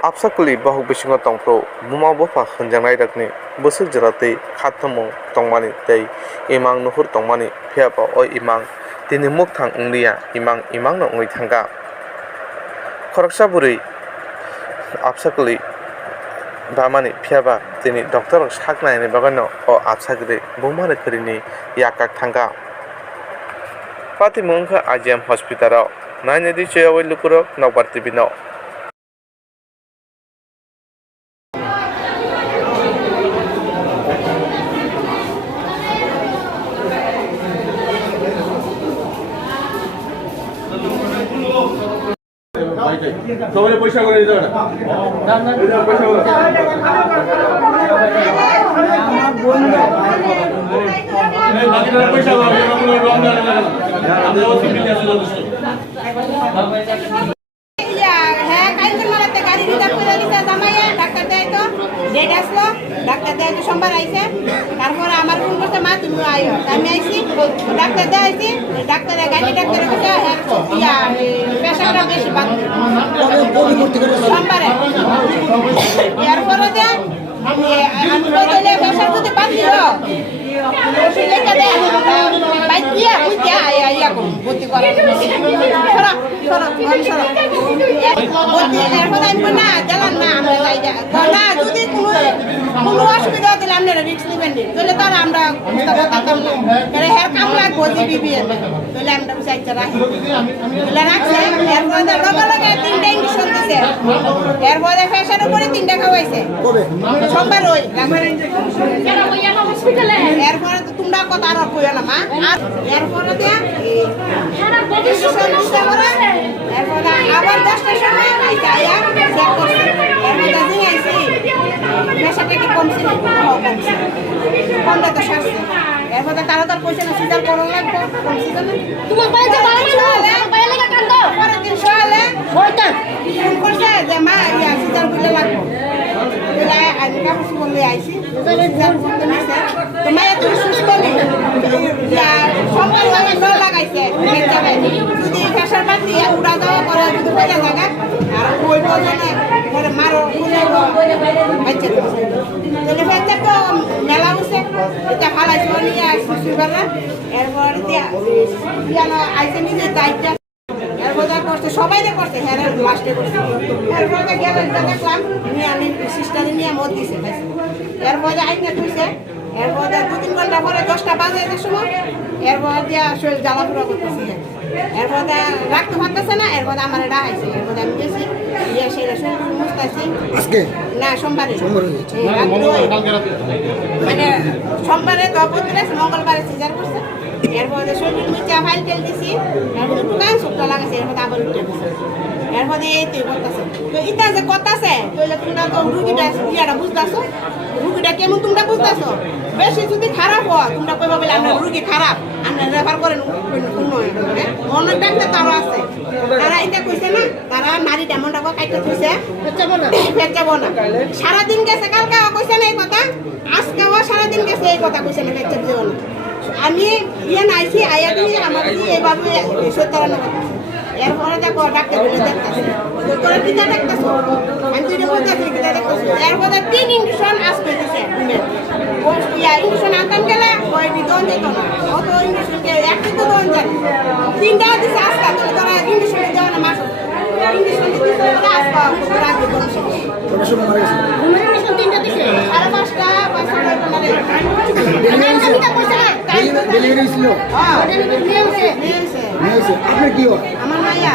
Absakuli bahuk bisingo tongpro buma bofa khunjangnai rakni busuk jeratei khatmung tongmani tei imang nuhur tongmani phiaba oi imang tini mukthang unglia imang no ungui thangka khoroksa buri absakuli bamani phiaba tini doctor saknai ni bagano o absakri bumani krini yakak thangka pati mungkha IGM hospital naine di chewai lukurok nokbar TV no সবাই পয়সা করে দিতে পারে পয়সা করে বাকিটা পয়সা করে ডাক্তার দেয় সোমবার আইসে তারপরে আমার ফোন করছে মা তুমি আইও আমি আইসি ডাক্তার দেয় আইসি ডাক্তারের গাড়ি ডাক্তারের কাছে প্রেশারটা বেশি বাড়ছে সোমবারে এরপরে যে আমি বললে প্রেশার যদি বাড়ছিল যদি কোনো অসুবিধা হলে আপনারা রিস্ক নেবেন তাহলে তো আর আমরা করতাম না হের কাম লাগবো দিবি তাহলে আমরা চাইতে রাখি রাখছে এরপরে লগে 3টা ইঞ্জেকশন দিছে এরপরে প্রেশার উপরে 3টা খাওয়াইছে সোমবার ওই এরপরে তো তোমরা কথা আর কইও না মা আর এরপরে দিয়া এরপরে আবার 10টার সময় আইয়া চেক করছে এরপরে দিন আইছি প্রেশারটা কি কমছে কমলে তো সারছে এরপরে তাড়াতাড়ি পয়সা না সিজার করো লাগবে কমছে না তোমার পায়ে পায়ে লাগা কান্দ পরে দিন সকালে শয়তান ফোন করছে যে মা ইয়া সিজার করলে লাগবে বলে আমি কাপড় বলে আইছি সিজার করতে নিছে তো মায়া তুমি সুস্থ নেই সোমবার লাগে ন লাগাইছে যদি প্রেশার বাড়তি উড়া যাওয়া করে যদি পয়লা জায়গা আর ওই বজনে পরে মারো বাচ্চা তাহলে বাচ্চা তো মেলা হচ্ছে এটা ফালাইছে নিয়ে সুসুবার এরপর আইসে নিজে দায়িত্ব এরপরে করছে সবাই করছে হ্যাঁ লাস্টে করছে এরপরে গেলে দেখলাম নিয়ে আমি সিস্টারে নিয়ে মত দিছে এরপরে আইনে তুইছে এরপরে 2-3 ঘন্টা পরে 10টা বাজে সময় এরপরে দিয়া শরীর জ্বালাপোড়া করতেছে এরপরে রাখতে পারতেছে না এরপরে আমার এটা আইছে এরপরে আমি গেছি গিয়ে সেটা শরীর মুছতেছি আজকে না সোমবারে মানে সোমবারে দপত্রে মঙ্গলবারে সিজার করছে এরপরে শরীর মুছে ফাইল টেল দিছি এরপরে দোকান সবটা লাগাইছে এরপরে আবার উঠে গেছে এরপরে এই তুই করতেছে তো এটা যে করতেছে তাহলে তোমরা তো রুগীটা ইয়াটা বুঝতেছো রুগীটা কেমন তোমরা বুঝতেছো বেশি যদি খারাপ হয় তোমরা কইবা বলে আমরা রুগী খারাপ আমরা রেফার করেন অনেক ডাক্তার তারা আছে তারা এটা কইছে না তারা নারী ডেমনটা কাইতে কইছে ফেচাবো না সারাদিন গেছে কালকে কইছে না এই কথা আজকেও সারাদিন গেছে এই কথা কইছে না ফেচাবো না আমি ইয়ে নাইছি আয়া দিয়ে আমার এইভাবে সত্তরানো কথা এরপরে দেখো ডাক্তার বলে দেখতেছে তোরা কিতা দেখতেছ আমি তুই বলতেছি কিতা দেখতেছ এরপরে 3 ইঞ্জেকশন আসবে দিছে ইঞ্জেকশন আনতাম গেলে ওই দিদন যেত না অত ইঞ্জেকশনকে একটু তো দন যায় 3টা দিছে আজকা তোরা ইঞ্জেকশন দেওয়া না মাস ইঞ্জেকশন দিছে আজকা রাখবে কোন সময় মারা গেছে ইঞ্জেকশন 3টা দিছে 5:30 ডেলিভারি ছিল হ্যাঁ ডেলিভারি নিয়েছে আপনার কি হয় আমার মাইয়া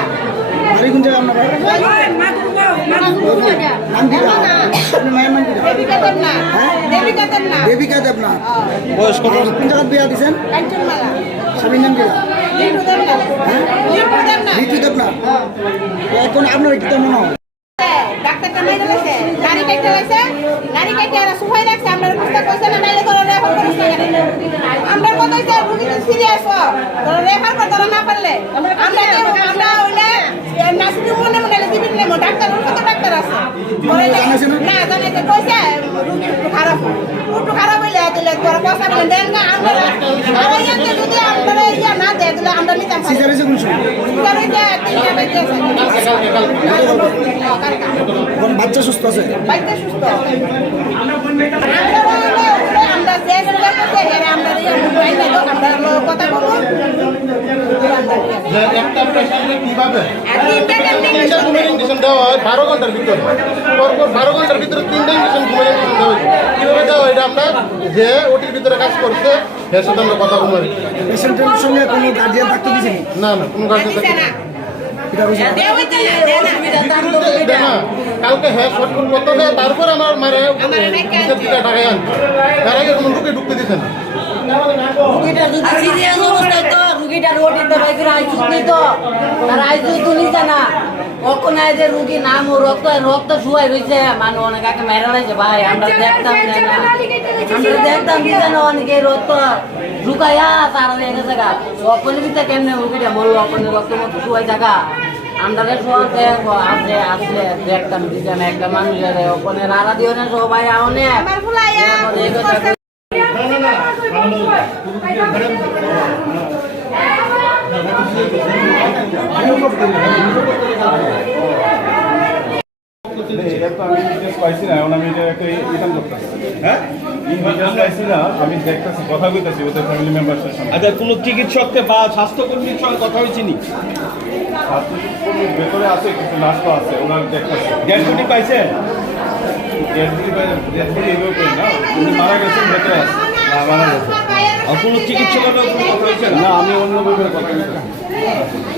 বাড়ি কোন জায়গা আপনার নাম কি আপনার মায়ের নাম কি দেবিকা দেবনা বয়স কত কোন জায়গা বিয়া দিবেন কাঞ্চনমালা স্বামীর নাম কি লিটু দেবনা এখন আপনার কি মনে হয় ডাক্তারটা মাইরা লাইছে নারী কাইটা লাইছে নারী কাইটা আর সুফাই রাখছে আমরা বুঝতে কইছে না নাইলে করে রেফার করছে আমরা কত হইছে রোগী সিরিয়াস তোরা রেফার করতে না পারলে আমরা হইলে নাসিদি মনে মনে দিবিন না ডাক্তার কত ডাক্তার আছে বলে না জানাইতে কইছে রোগী খারাপ হইলে দিলে তোরা পয়সা বলে দেন না আমরা আর ইয়াতে যদি আমরা ইয়া না দেয় তাহলে আমরা নিতাম সিজারে কোন সময় সিজারে 3টা বাজে আছে বাচ্চা সুস্থ আছে বাচ্চা সুস্থ আমরা যে সুগার করতে হেরে আমরা কথা বলবো একটা পেশেন্টকে কিভাবে আর তিনটা কেমনি তিনটা ঘুমের ইঞ্জেকশন দেওয়া হয় 12 ঘন্টার ভিতরে পরপর 12 ঘন্টার ভিতরে তিনটা ইঞ্জেকশন ঘুমের ইঞ্জেকশন দেওয়া হয় কিভাবে দেওয়া হয় এটা আমরা যে ওটির ভিতরে কাজ করছে এর সাথে আমরা কথা বলবো পেশেন্টের সঙ্গে কোনো গার্জিয়ান থাকতে দিছে না না কোনো কাজ দিছে না এটা বুঝি না কালকে হ্যাঁ শর্টফুল করতে দেয় তারপর আমার মারে টাকায় আনছে তার আগে কোনো লোকে ঢুকতে দিছে না রুগীটা যদি সিরিয়াস অবস্থায় তো রুগীটা রোটিতে বাইকের আইসুত নেই তো তার আইসুত তো নিছে না কখন যে রুগী নাম ও রক্ত শুয়াই রয়েছে মানে অনেক আগে মেরা রয়েছে ভাই আমরা দেখতাম না আমরা দেখতাম দিতে না অনেকে রক্ত ঢুকাইয়া তারা হয়ে গেছে গা অপনের ভিতরে কেমনে রুগীটা মরলো অপনের রক্ত মতো শুয়াই থাকা আমরা শোয়াতে আসলে আসলে দেখতাম দিতে না একটা মানুষের অপনের আড়া দিও না সবাই অনেক আমার ফুলাইয়া আমি ডিটেলস পাইছি না এখন আমি এটা একটা রিটার্ন করতেছি হ্যাঁ ডিটেলস পাইছি না আমি দেখতেছি কথা কইতাছি ওদের ফ্যামিলি মেম্বারসের সঙ্গে আচ্ছা কোনো চিকিৎসককে বা স্বাস্থ্যকর্মীর সঙ্গে কথা হয়েছে নি স্বাস্থ্যকর্মীর ভেতরে আছে কিছু নার্স তো আছে ওনার দেখতেছি ডেড বডি পাইছেন ডেড বডি এগুলো করি না উনি মারা গেছেন ভেতরে আছে মারা গেছে আর কোনো চিকিৎসকের কোনো কথা হয়েছে না আমি অন্য ব্যাপারে কথা বলছি